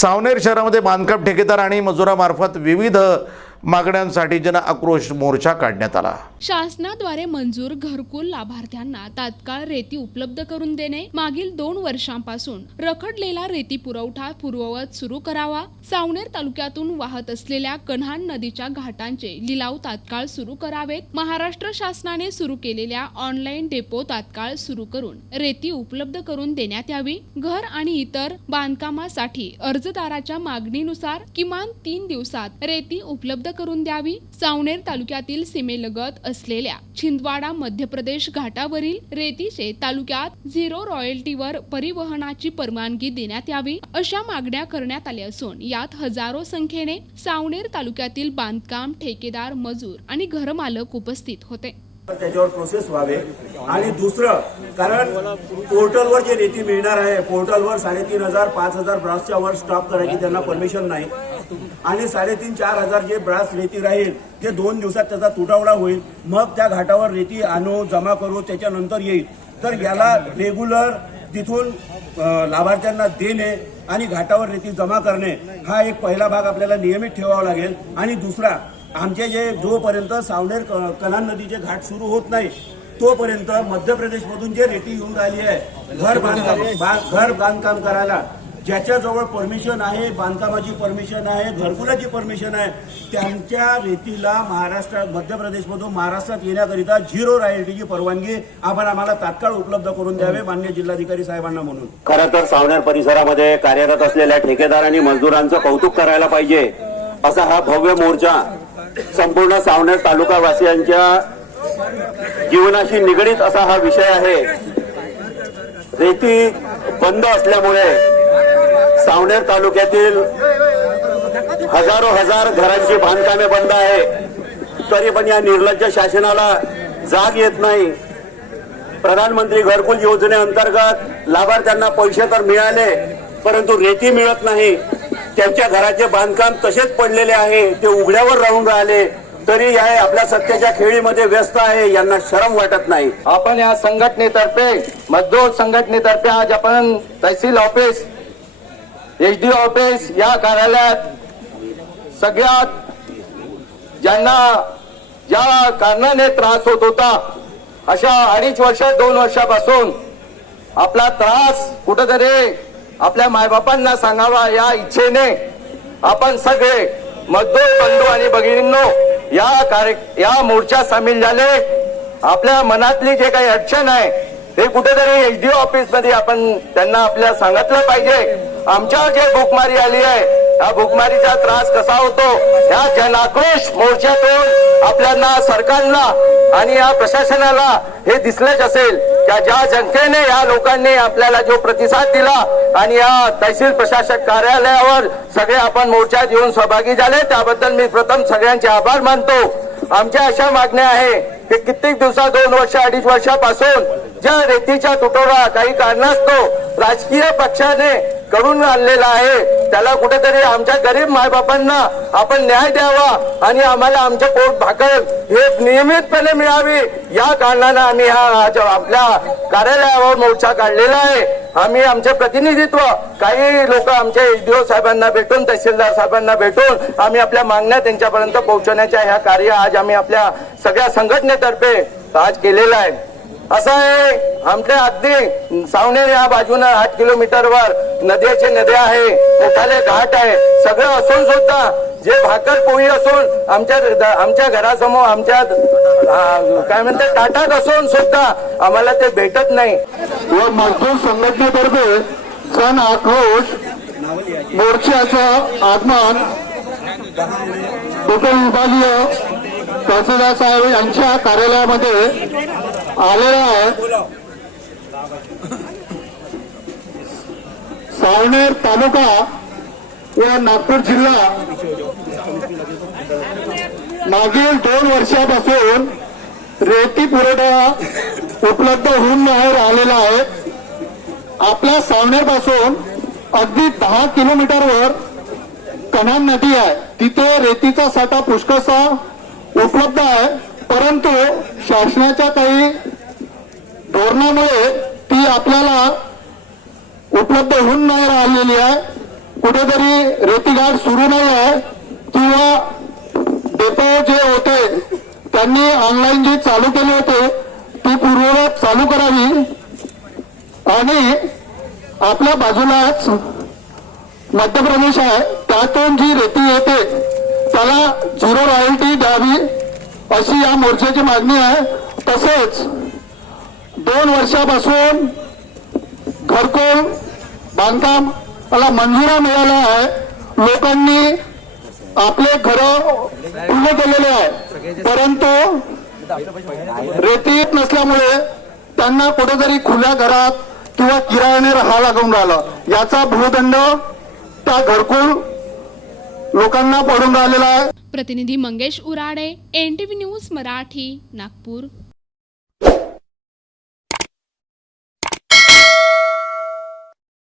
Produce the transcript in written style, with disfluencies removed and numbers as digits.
सावनेर शहरामध्ये बांधकाम ठेकेदार आणि मजुरामार्फत विविध मागण्यांसाठी जन आक्रोश मोर्चा काढण्यात आला। शासनाद्वारे मंजूर घरकुल लाभार्थ्यांना तात्काळ रेती उपलब्ध करून देणे, मागील 2 वर्षांपासून रखडलेला रेती पुरवठा पूर्ववत सुरू करावा, सावनेर तालुक्यातून वाहत असलेल्या कन्हान नदीच्या घाटांचे लिलाव तात्काळ सुरू करावेत, महाराष्ट्र शासनाने सुरू केलेल्या ऑनलाईन डेपो तात्काळ सुरू करून रेती उपलब्ध करून देण्यात यावी, घर आणि इतर बांधकामासाठी अर्जदाराच्या मागणीनुसार किमान 3 दिवसात रेती उपलब्ध करून द्यावी, सावनेर तालुक्यातील सीमेलगत असलेल्या छिंदवाडा मध्य प्रदेश घाटावरील रेतीचे तालुक्यात 0 रॉयल्टीवर परिवहनाची परवानगी देण्यात यावी, अशा मागण्या करण्यात आल्या असून यात हजारो संख्येने सावनेर तालुक्यातील बांधकाम ठेकेदार, मजूर आणि घरमालक उपस्थित होते। त्याच्यावर प्रोसेस व्हावे। आणि दुसरं कारण पोर्टलवर जे रेती मिळणार आहे, पोर्टलवर 3,500 5,000 ब्रासच्या वर स्टॉप करायची त्यांना परमिशन नाही आणि 3,500 4,000 जे ब्रास रेती राहील ते 2 दिवसात त्याचा तुटवडा होईल, मग त्या घाटावर रेती आणू, जमा करू, त्याच्यानंतर येईल। तर याला रेग्युलर तिथून लाभार्थ्यांना देणे आणि घाटावर रेती जमा करणे हा एक पहिला भाग आपल्याला नियमित ठेवावा लागेल। आणि दुसरा, आमचे जे जोपर्यंत सावनेर कन्हान नदीचे घाट सुरू होत नाही तोपर्यंत मध्य प्रदेश मधून जे रेती येऊन राहिली आहे घर बांधकाम करायला, ज्याच्याजवळ परमिशन आहे, बांधकामाची परमिशन आहे, घरकुलाची परमिशन आहे, त्यांच्या रेतीला मध्य प्रदेश मधून महाराष्ट्रात येण्याकरिता 0 रॉयल्टीची परवानगी आम्हाला तात्काळ उपलब्ध करून द्यावे माननीय जिल्हाधिकारी साहेबांना। म्हणून खरं तर सावनेर परिसरामध्ये कार्यरत असलेल्या ठेकेदार आणि मजदूरांचं कौतुक करायला पाहिजे, असा हा भव्य मोर्चा संपूर्ण सावनेर तालुकावासियांच्या जीवनाशी निगडीत असा हा विषय आहे। रेती बंद असल्यामुळे सावनेर तालुक्यातील हजार घरांची बांधकामे बंद आहे, तरी पण या निर्लज्ज शासनाला जाग येत नाही। प्रधानमंत्री घरकुल योजनेअंतर्गत लाभार्थ्यांना पैसे तर मिळाले, परंतु रेती मिळत नाही। त्यांच्या घराचे बांधकाम तसेच पडलेले आहे, ते उघड्यावर राहून राहिले, तरी या आपल्या सत्तेच्या खेळीमध्ये व्यस्त आहे, यांना शरम वाटत नाही। आपण या संघटनेतर्फे, मजदूर संघटनेतर्फे आज आपण तहसील ऑफिस, एचडीओ ऑफिस या कार्यालयात सगळ्यात ज्यांना ज्या कारणाने त्रास होत होता, अशा 2.5 वर्ष 2 वर्षापासून आपला त्रास कुठेतरी आपल्या मायबापांना सांगावा या इच्छेने आपण सगळे मजदूर बंधू आणि भगिनींनो या मोर्चात सामील झाले। आपल्या मनातली जे काही अडचण आहे ते कुठेतरी एचडीओ ऑफिस मध्ये आपण त्यांना आपल्याला सांगितलं पाहिजे। आमच्यावर जे भूकमारी आली आहे, या भूकमारीचा त्रास कसा होतो, या जनाक्रोश मोर्चातून आपल्याला, सरकारला आणि या प्रशासनाला हे दिसलेच असेल की ज्या जनतेने, या लोकांनी आपल्याला जो प्रतिसाद दिला आणि या तहसील प्रशासक कार्यालयावर सगळे आपण मोर्चात येऊन सहभागी झाले, त्याबद्दल मी प्रथम सगळ्यांचे आभार मानतो। आमच्या अशा मागण्या आहे की कित्येक दिवसात 2 वर्ष 2.5 वर्षापासून ज्या रेतीचा तुटवडा काही कारणास्तव राजकीय पक्षाने करून आणलेला आहे, त्याला कुठेतरी आमच्या गरीब मायबापांना आपण न्याय द्यावा आणि आम्हाला आमचे पोट भाकर हे नियमितपणे मिळावी, या कारणाने आम्ही आपल्या कार्यालयावर मोर्चा काढलेला आहे। आम्ही आमचे प्रतिनिधित्व, काही लोक आमच्या एचडीओ साहेबांना भेटून, तहसीलदार साहेबांना भेटून आम्ही आपल्या मागण्या त्यांच्यापर्यंत पोहोचवण्याच्या ह्या कार्य आज आम्ही आपल्या सगळ्या संघटनेतर्फे आज केलेलं आहे। असं आहे, आमच्या अगदी सावनेर या बाजूने 8 किलोमीटरवर नद्या आहे, मोठाले घाट आहे, सगळं असून सुद्धा जे भाकर पोळी असून आमच्या घरासमोर, आमच्या काय म्हणतात ताटात असून सुद्धा आम्हाला ते भेटत नाही। व मजदूर संघटनेतर्फे जन आक्रोश मोर्चाचं आगमन उपविभागीय तहसीलदार साहेब यांच्या कार्यालयामध्ये आलेला आहे। सावनेर तालुका व नागपूर जिल्हा मागील 2 वर्षापासून रेती पुरवठा उपलब्ध होऊन नाही राहिलेला आहे। आपल्या सावनेर पासून अगदी 10 किलोमीटरवर कन्हान नदी आहे, तिथे रेतीचा साठा पुष्कळसा उपलब्ध आहे, परंतु शासनाच्या काही धोरणामुळे ती आपल्याला उपलब्ध होऊन नाही राहिलेली आहे। कुठेतरी रेतीघाट सुरू नाही आहे किंवा डेपो जे होते त्यांनी ऑनलाईन जी चालू केली होते ती पूर्ववत चालू करावी आणि आपल्या बाजूलाच मध्य प्रदेश आहे त्यातून जी रेती येते त्याला झिरो रॉयल्टी द्यावी अशी या मोर्चाची मागणी आहे. तसेच 2 वर्षापासून घरकुल बांधकामाला मंजुऱ्या मिळाल्या आहे. लोकांनी आपले घर पूर्ण केलेले आहे परंतु रेती नसल्यामुळे त्यांना कुठेतरी खुल्या घरात किंवा किरायाने राहावं लागून राहिलं. याचा भूदंड त्या घरकुल लोकांना पडून राहिलेला आहे. प्रतिनिधी मंगेश उराडे, NTV न्यूज मराठी, नागपूर.